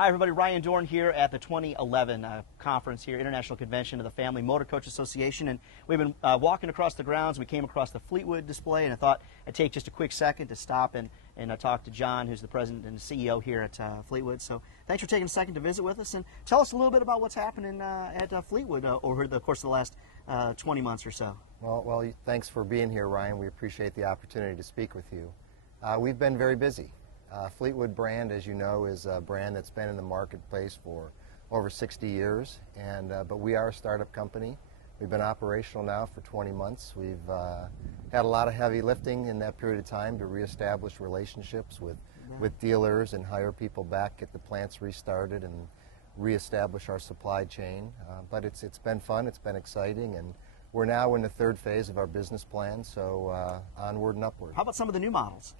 Hi, everybody. Ryan Dorn here at the 2011 conference here, International Convention of the Family Motor Coach Association. And we've been walking across the grounds. We came across the Fleetwood display, and I thought I'd take just a quick second to stop and talk to John, who's the president and CEO here at Fleetwood. So thanks for taking a second to visit with us, and tell us a little bit about what's happening at Fleetwood over the course of the last 20 months or so. Well, thanks for being here, Ryan. We appreciate the opportunity to speak with you. We've been very busy. Fleetwood brand, as you know, is a brand that's been in the marketplace for over 60 years, but we are a startup company. We've been operational now for 20 months. We've had a lot of heavy lifting in that period of time to reestablish relationships with dealers and hire people back, get the plants restarted, and reestablish our supply chain. But it's been fun, it's been exciting, and we're now in the third phase of our business plan, so onward and upward. How about some of the new models?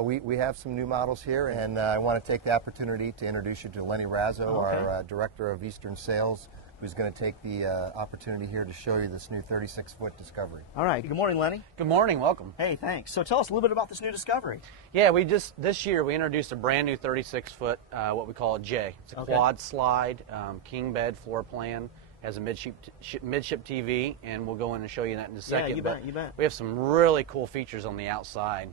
We have some new models here, and I want to take the opportunity to introduce you to Lenny Razzo, our Director of Eastern Sales, who's going to take the opportunity here to show you this new 36-foot Discovery. All right. Good morning, Lenny. Good morning. Welcome. Hey, thanks. So tell us a little bit about this new Discovery. Yeah, this year we introduced a brand new 36-foot, what we call a J. It's a quad slide, king bed floor plan. Has a midship TV, and we'll go in and show you that in a second. Yeah, you bet. We have some really cool features on the outside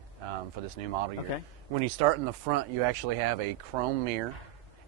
for this new model year. Okay. When you start in the front, you actually have a chrome mirror,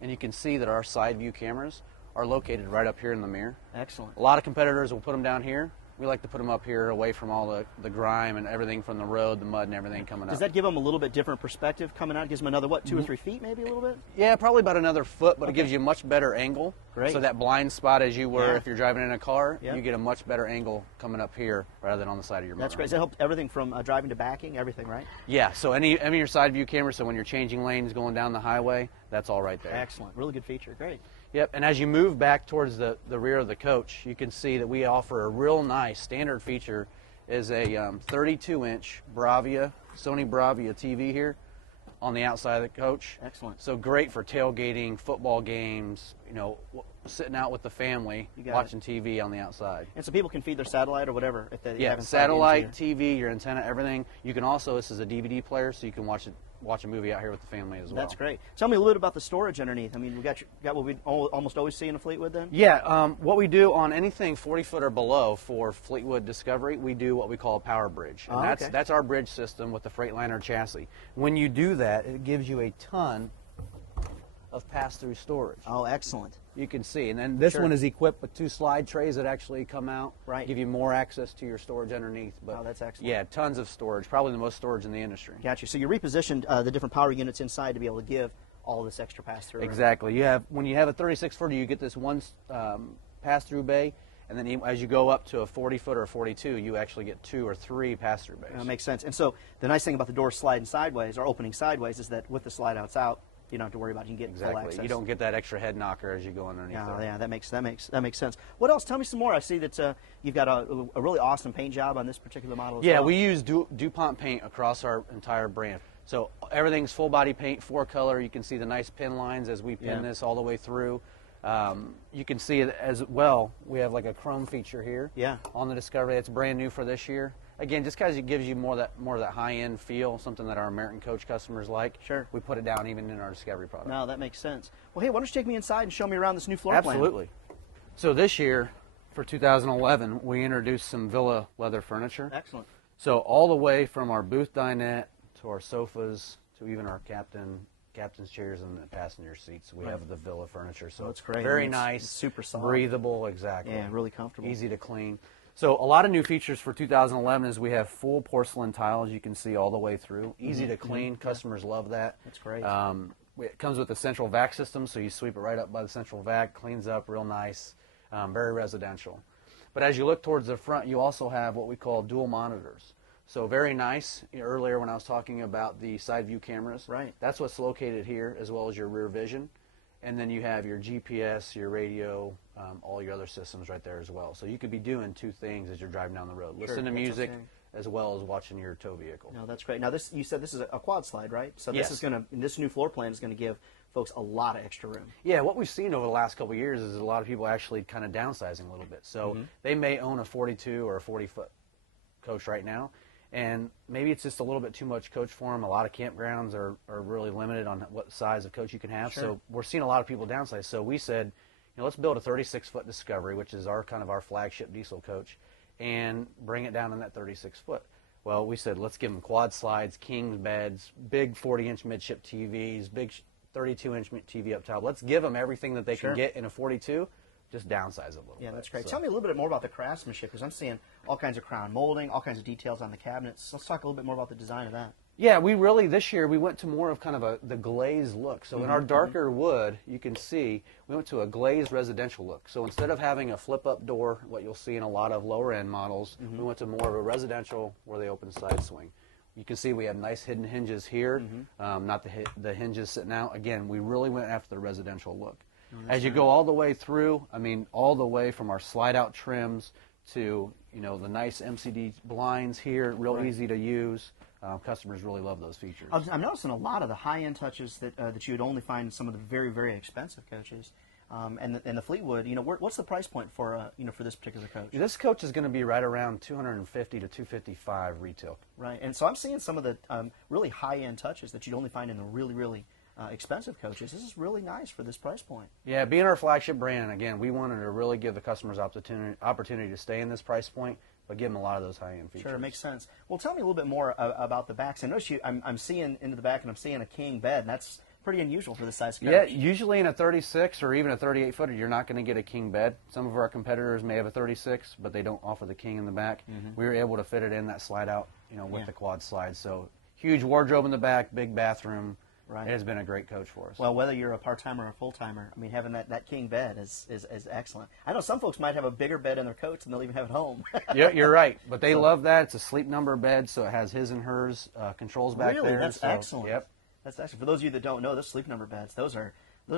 and you can see that our side view cameras are located right up here in the mirror. Excellent. A lot of competitors will put them down here. We like to put them up here away from all the grime and everything from the road, the mud and everything coming up. Does that give them a little bit different perspective coming out? It gives them another, what, 2 or 3 feet maybe a little bit? Yeah, probably about another foot, but it gives you a much better angle. Great. So that blind spot as you were if you're driving in a car, Yeah. you get a much better angle coming up here rather than on the side of your motor. That's great. Does that help everything from driving to backing, everything, right? Yeah, so any of your side view cameras, so when you're changing lanes going down the highway, that's all right there. Excellent. Really good feature. Great. Yep, and as you move back towards the rear of the coach, you can see that we offer a real nice standard feature is a 32-inch Sony Bravia TV here on the outside of the coach. Excellent. So great for tailgating, football games, sitting out with the family, watching TV on the outside. And so people can feed their satellite or whatever if they haven't satellite, TV, your antenna, everything. You can also, this is a DVD player, so you can watch a movie out here with the family as well. That's great. Tell me a little bit about the storage underneath. I mean, we got what we almost always see in a Fleetwood then? Yeah, what we do on anything 40-foot or below for Fleetwood Discovery, we do what we call a power bridge. And that's our bridge system with the Freightliner chassis. When you do that, it gives you a ton of pass-through storage. Oh, excellent. You can see. And then this one is equipped with 2 slide trays that actually come out, give you more access to your storage underneath. But that's excellent. Yeah, tons of storage, probably the most storage in the industry. Gotcha. So you repositioned the different power units inside to be able to give all this extra pass-through. Exactly. When you have a 36-footer, you get this one pass-through bay, and then as you go up to a 40-foot or a 42, you actually get 2 or 3 pass-through bays. That makes sense. And so the nice thing about the door sliding sideways or opening sideways is that with the slide outs out, you don't have to worry about it. You can get full access. You don't get that extra head knocker as you go underneath. Yeah, that makes sense. What else? Tell me some more. I see that you've got a really awesome paint job on this particular model as well. Yeah, we use DuPont paint across our entire brand. So everything's full body paint, 4-color. You can see the nice pin lines as we pin this all the way through. You can see it as well. We have like a chrome feature here on the Discovery. It's brand new for this year. Again, just because it gives you more of that high-end feel, something that our American Coach customers like. Sure. We put it down even in our Discovery product. No, that makes sense. Well, hey, why don't you take me inside and show me around this new floor plan? Absolutely. So this year, for 2011, we introduced some Villa leather furniture. Excellent. So all the way from our booth dinette to our sofas to even our captain's chairs and the passenger seats, we have the Villa furniture. So that's great. Very nice, super soft, breathable, exactly. Yeah, really comfortable, easy to clean. So a lot of new features for 2011 is we have full porcelain tiles you can see all the way through. Easy to clean. Customers love that. That's great. It comes with a central vac system, so you sweep it right up by the central vac, cleans up real nice, very residential. But as you look towards the front, you also have what we call dual monitors. So very nice. Earlier when I was talking about the side view cameras, that's what's located here, as well as your rear vision. And then you have your GPS, your radio, all your other systems right there as well. So you could be doing 2 things as you're driving down the road. Listen to music as well as watching your tow vehicle. No, that's great. Now you said this is a quad slide, right? So this new floor plan is going to give folks a lot of extra room. Yeah, what we've seen over the last couple of years is a lot of people actually kind of downsizing a little bit. So they may own a 42 or a 40-foot coach right now, And maybe it's just a little bit too much coach for them. A lot of campgrounds are really limited on what size of coach you can have. Sure. So we're seeing a lot of people downsize. So we said, let's build a 36-foot Discovery, which is our kind of our flagship diesel coach, and bring it down in that 36-foot. Well, we said, let's give them quad slides, king beds, big 40-inch midship TVs, big 32-inch TV up top. Let's give them everything that they can get in a 42. Just downsize it a little bit. Yeah, that's great. So. Tell me a little bit more about the craftsmanship, because I'm seeing all kinds of crown molding, all kinds of details on the cabinets. Let's talk a little bit more about the design of that. Yeah, this year we went to more of kind of the glazed look. So in our darker wood, you can see we went to a glazed residential look. So instead of having a flip-up door, what you'll see in a lot of lower-end models, we went to more of a residential where they open side swing. You can see we have nice hidden hinges here, not the hinges sitting out. Again, we really went after the residential look. As you go all the way through, all the way from our slide-out trims to the nice MCD blinds here, real easy to use. Customers really love those features. I'm noticing a lot of the high-end touches that you would only find in some of the very, very expensive coaches. And the Fleetwood, what's the price point for for this particular coach? This coach is going to be right around $250 to $255 retail. Right, and so I'm seeing some of the really high-end touches that you'd only find in the really, really expensive coaches. This is really nice for this price point. Yeah, being our flagship brand, again, we wanted to really give the customers opportunity to stay in this price point, but give them a lot of those high-end features. Sure, it makes sense. Well, tell me a little bit more about the backs. I notice I'm seeing into the back, and I'm seeing a king bed, and that's pretty unusual for this size coach. Yeah, usually in a 36 or even a 38-footer, you're not going to get a king bed. Some of our competitors may have a 36, but they don't offer the king in the back. We were able to fit it in that slide out, with the quad slide. So huge wardrobe in the back, big bathroom. Right. It has been a great coach for us. Well, whether you're a part-timer or a full-timer, having that king bed is excellent. I know some folks might have a bigger bed in their coach than they'll even have at home. Yeah, you're right. But they love that. It's a sleep number bed, so it has his and hers controls back there. Really? That's excellent. Yep. That's excellent. For those of you that don't know, those sleep number beds, those are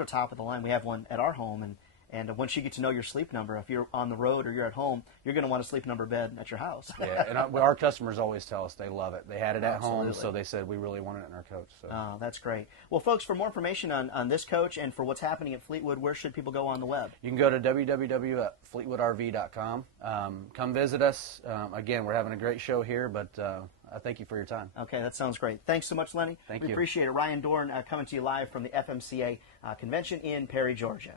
top of the line. We have one at our home, and once you get to know your sleep number, if you're on the road or you're at home, you're going to want a sleep number bed at your house. Yeah, and our customers always tell us they love it. They had it at home, so they said we really want it in our coach. So. Oh, that's great. Well, folks, for more information on this coach and for what's happening at Fleetwood, where should people go on the web? You can go to www.fleetwoodrv.com. Come visit us. Again, we're having a great show here, but I thank you for your time. Okay, that sounds great. Thanks so much, Lenny. Thank you. We appreciate it. Ryan Dorn coming to you live from the FMCA convention in Perry, Georgia.